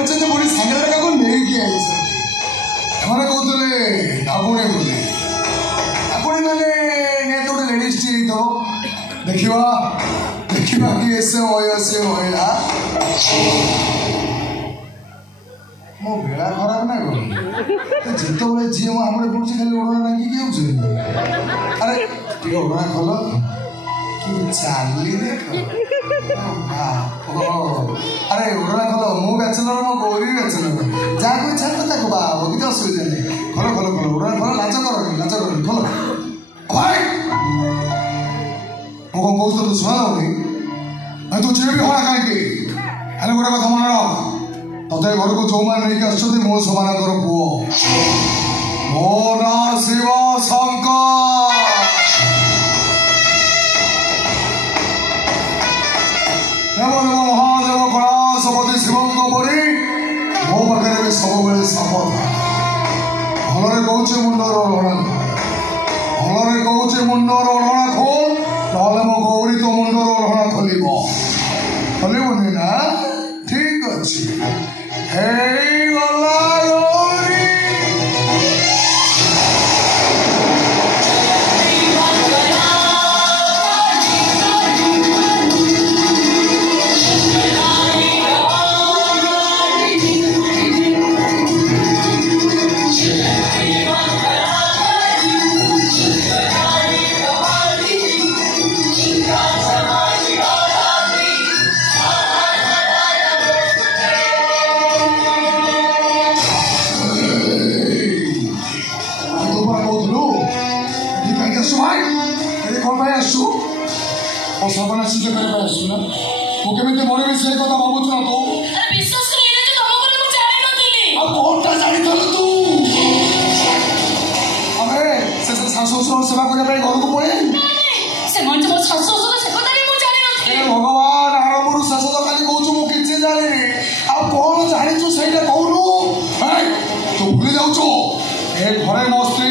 परिचय पुणी सांगेटा को लेकिन एमने कहते नागुणी बोली नागुणी मैंने तो लेडीज टी तो देखा देखा किए से होया मो बेड़ा खराब ना कौन जिते बड़े झी मामले पड़े खाली ओढ़ना टांगी अरे टे ओढ़ना खोल कि चाली देख अरे ओढ़ना खोल मु बैचलर मो गौरी बैचलर जहाँ को इच्छा तो बाबा कि असुविधा नहीं खोल खोल खोल ओढ़ना खोल लाच कर खोल भाई मो कौन कौन तो सुना नहीं तू जे भी हवा कहीं हेल्ले गोटे कथा मन रख तथे घर को जो मैंने नहीं आस मो समान पुओ मो ना शिव शंकर देवदेव महादेव कलाशपति शिव परी मो पाखे भी सब शपथ भलरे कौचे मुंडर ओढ़ना भलरे कौचे मुंडर ओढ़ना खोल ना मो गौरी तो मुंडर ओढ़ना खोलबनी ना ठीक अच्छे सर्वनाशी जगह आसुना मुझे मरबी से कथा भावुच ना तू कौनटा जानी तू अरे से शाशु ससुर सेवा करने घर को पड़े भगवान आरंभ शेष तो खाली कौच मुझे जानी आ कौन जानी से कहूनु तू भूली जाऊ ए घरे मो स्त्री